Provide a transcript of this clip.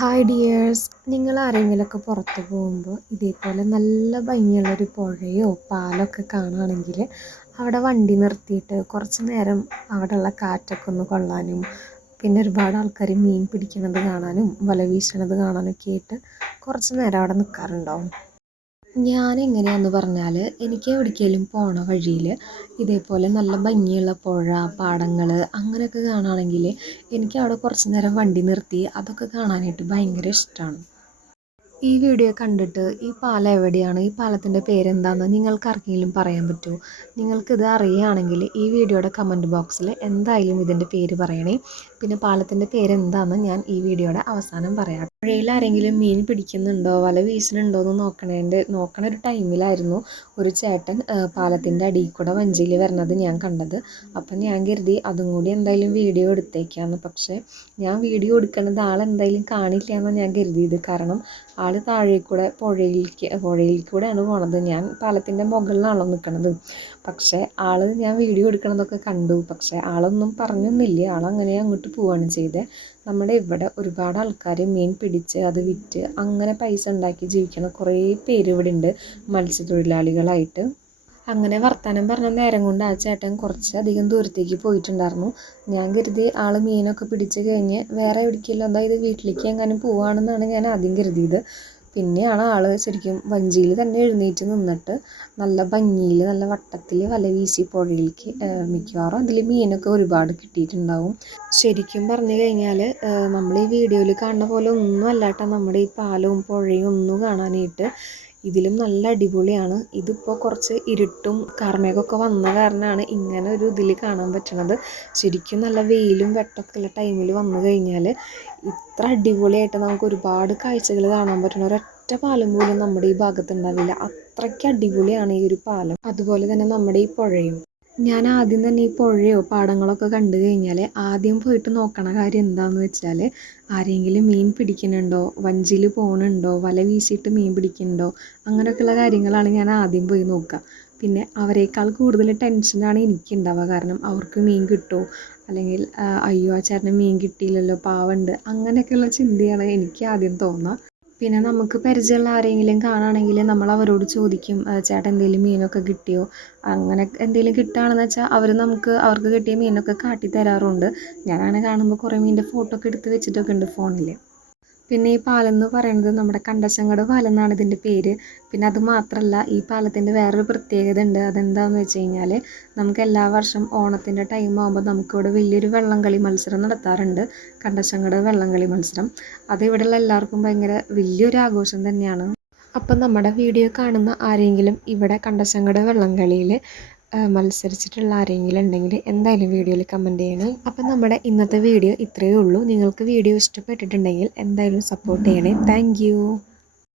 Hi dears നിങ്ങൾ ആരെങ്കിലുമൊക്കെ പുറത്ത് പോകുമ്പോൾ ഇതേപോലെ നല്ല ഭംഗിയുള്ളൊരു പുഴയോ പാലൊക്കെ കാണുകയാണെങ്കിൽ അവിടെ വണ്ടി നിർത്തിയിട്ട് കുറച്ച് നേരം അവിടെയുള്ള കാറ്റൊക്കെ ഒന്ന് കൊള്ളാനും പിന്നെ ഒരുപാട് ആൾക്കാർ മീൻ പിടിക്കണത് കാണാനും വല വീശണത് കാണാനൊക്കെ ആയിട്ട് കുറച്ച് നേരം അവിടെ നിൽക്കാറുണ്ടാവും ഞാൻ എങ്ങനെയാന്ന് പറഞ്ഞാൽ എനിക്ക് എവിടേക്കെങ്കിലും പോണ വഴിയിൽ ഇതേപോലെ നല്ല ഭംഗിയുള്ള പുഴ പാടങ്ങൾ അങ്ങനെയൊക്കെ കാണുകയാണെങ്കിൽ എനിക്ക് അവിടെ കുറച്ച് നേരം വണ്ടി നിർത്തി അതൊക്കെ കാണാനായിട്ട് ഭയങ്കര ഇഷ്ടമാണ് ഈ വീഡിയോ കണ്ടിട്ട് ഈ പാലം എവിടെയാണ്? ഈ പാലത്തിന്റെ പേരെന്താണെന്ന് നിങ്ങൾക്ക് ആർക്കെങ്കിലും പറയാൻ പറ്റുമോ നിങ്ങൾക്കിത് അറിയുകയാണെങ്കിൽ ഈ വീഡിയോയുടെ കമന്റ് ബോക്സിൽ എന്തായാലും ഇതിന്റെ പേര് പറയണേ. പിന്നെ പാലത്തിന്റെ പേരെന്താണെന്ന് ഞാൻ ഈ വീഡിയോയുടെ അവസാനം പറയാം. പുഴയിൽ ആരെങ്കിലും മീൻ പിടിക്കുന്നുണ്ടോ? വല വീശുന്നുണ്ടോ എന്ന് നോക്കണേന്റെ നോക്കണ ഒരു ടൈമിലായിരുന്നു ഒരു ചേട്ടൻ പാലത്തിന്റെ അടിയിൽ കൂടെ വഞ്ചിയിൽ വരണത് ഞാൻ കണ്ടത്. അപ്പം ഞാൻ കരുതി അതും കൂടി എന്തായാലും വീഡിയോ എടുത്തേക്കാന്ന്. പക്ഷേ ഞാൻ വീഡിയോ എടുക്കുന്നത് ആളെന്തായാലും കാണില്ല എന്നാണ് ഞാൻ കരുതിയത്. കാരണം ആൾ താഴെ കൂടെ പുഴയിലേക്ക് പുഴയിൽ കൂടെയാണ് പോണത്. ഞാൻ പാലത്തിന്റെ മുകളിലാണല്ലോ നിൽക്കണത് പക്ഷേ ആൾ ഞാൻ വീഡിയോ എടുക്കണതൊക്കെ കണ്ടു. പക്ഷേ ആളൊന്നും പറഞ്ഞൊന്നുമില്ല. ആളങ്ങനെ അങ്ങോട്ട് പോവുകയാണ് ചെയ്തത് നമ്മുടെ ഇവിടെ ഒരുപാട് ആൾക്കാർ മീൻ പിടിച്ച് അത് വിറ്റ് അങ്ങനെ പൈസ ഉണ്ടാക്കി ജീവിക്കുന്ന കുറേ പേര് ഇവിടെ ഉണ്ട്. മത്സ്യത്തൊഴിലാളികളായിട്ട്. അങ്ങനെ വർത്തമാനം പറഞ്ഞ നേരം കൊണ്ട് ആ ചേട്ടൻ കുറച്ചധികം ദൂരത്തേക്ക് പോയിട്ടുണ്ടായിരുന്നു. ഞാൻ കരുതി ആൾ മീനൊക്കെ പിടിച്ച് കഴിഞ്ഞ് വേറെ എവിടേക്കില്ല എന്താ ഇത് വീട്ടിലേക്ക് എങ്ങാനും പോവുകയാണെന്നാണ് ഞാൻ ആദ്യം കരുതിയത്. പിന്നെയാണ് ആൾ ശരിക്കും വഞ്ചിയിൽ തന്നെ എഴുന്നേറ്റ് നിന്നിട്ട് നല്ല ഭംഗിയിൽ നല്ല വട്ടത്തിൽ വല വീശി പുഴയിലേക്ക് മിക്കവാറും അതിൽ മീനൊക്കെ ഒരുപാട് കിട്ടിയിട്ടുണ്ടാവും. ശരിക്കും പറഞ്ഞു കഴിഞ്ഞാൽ നമ്മൾ ഈ വീഡിയോയിൽ കാണുന്ന പോലെ ഒന്നും അല്ലാട്ടോ നമ്മുടെ ഈ പാലവും പുഴയും ഒന്നും കാണാനായിട്ട് ഇതിലും നല്ല അടിപൊളിയാണ്. ഇതിപ്പോൾ കുറച്ച് ഇരുട്ടും കാർമേഘമൊക്കെ വന്ന കാരണമാണ് ഇങ്ങനെ ഒരു ഇതിൽ കാണാൻ പറ്റണത്. ശരിക്കും നല്ല വെയിലും വെട്ടമൊക്കെ ഉള്ള ടൈമിൽ വന്നു കഴിഞ്ഞാൽ ഇത്ര അടിപൊളിയായിട്ട് നമുക്ക് ഒരുപാട് കാഴ്ചകൾ കാണാൻ പറ്റണ ഒരൊറ്റ പാലം പോലും നമ്മുടെ ഈ ഭാഗത്ത് ഉണ്ടാവില്ല. അത്രയ്ക്ക് അടിപൊളിയാണ് ഈ ഒരു പാലം. അതുപോലെ തന്നെ നമ്മുടെ ഈ പുഴയും. ഞാൻ ആദ്യം തന്നെ ഈ പുഴയോ പാടങ്ങളൊക്കെ കണ്ടു കഴിഞ്ഞാൽ ആദ്യം പോയിട്ട് നോക്കണ കാര്യം എന്താണെന്ന് വെച്ചാൽ ആരെങ്കിലും മീൻ പിടിക്കുന്നുണ്ടോ? വഞ്ചിയിൽ പോകണുണ്ടോ വല വീശിയിട്ട് മീൻ പിടിക്കുന്നുണ്ടോ? അങ്ങനെയൊക്കെയുള്ള കാര്യങ്ങളാണ് ഞാൻ ആദ്യം പോയി നോക്കുക. പിന്നെ അവരെക്കാൾ കൂടുതൽ ടെൻഷനാണ് എനിക്കുണ്ടാവുക. കാരണം അവർക്ക് മീൻ കിട്ടുമോ അല്ലെങ്കിൽ അയ്യോ ആ ചേട്ടന് മീൻ കിട്ടിയില്ലല്ലോ പാവുണ്ട് അങ്ങനെയൊക്കെയുള്ള ചിന്തയാണ് എനിക്ക് ആദ്യം തോന്നുക. പിന്നെ നമുക്ക് പരിചയമുള്ള ആരെങ്കിലും കാണുകയാണെങ്കിൽ നമ്മൾ അവരോട് ചോദിക്കും ചേട്ടൻ എന്തെങ്കിലും മീനൊക്കെ കിട്ടിയോ? അങ്ങനെ എന്തെങ്കിലും കിട്ടുകയാണെന്ന് വെച്ചാൽ അവർ നമുക്ക് അവർക്ക് കിട്ടിയ മീനൊക്കെ കാട്ടി തരാറുണ്ട് ഞാനാണ് കാണുമ്പോൾ കുറേ മീനിന്റെ ഫോട്ടോ ഒക്കെ എടുത്ത് വെച്ചിട്ടൊക്കെ ഉണ്ട് ഫോണിൽ പിന്നെ ഈ പാലം എന്ന് പറയുന്നത് നമ്മുടെ കണ്ടശങ്കട പാലം എന്നാണ് ഇതിന്റെ പേര്. പിന്നെ അത് മാത്രമല്ല ഈ പാലത്തിന്റെ വേറൊരു പ്രത്യേകത ഉണ്ട്. അതെന്താണെന്ന് വെച്ച് കഴിഞ്ഞാൽ നമുക്ക് എല്ലാ വർഷം ഓണത്തിന്റെ ടൈം ആകുമ്പോൾ നമുക്കിവിടെ വലിയൊരു വള്ളംകളി മത്സരം നടത്താറുണ്ട്. കണ്ടശങ്കട വള്ളംകളി മത്സരം. അത് ഇവിടെയുള്ള എല്ലാവർക്കും ഭയങ്കര വലിയൊരു ആഘോഷം തന്നെയാണ്. അപ്പം നമ്മുടെ വീഡിയോ കാണുന്ന ആരെങ്കിലും ഇവിടെ കണ്ടശങ്കട വള്ളംകളിയിൽ മത്സരിച്ചിട്ടുള്ള ആരെങ്കിലും ഉണ്ടെങ്കിൽ എന്തായാലും വീഡിയോയിൽ കമന്റ് ചെയ്യണേ. അപ്പം നമ്മുടെ ഇന്നത്തെ വീഡിയോ ഇത്രയേ ഉള്ളൂ. നിങ്ങൾക്ക് വീഡിയോ ഇഷ്ടപ്പെട്ടിട്ടുണ്ടെങ്കിൽ എന്തായാലും സപ്പോർട്ട് ചെയ്യണേ. താങ്ക്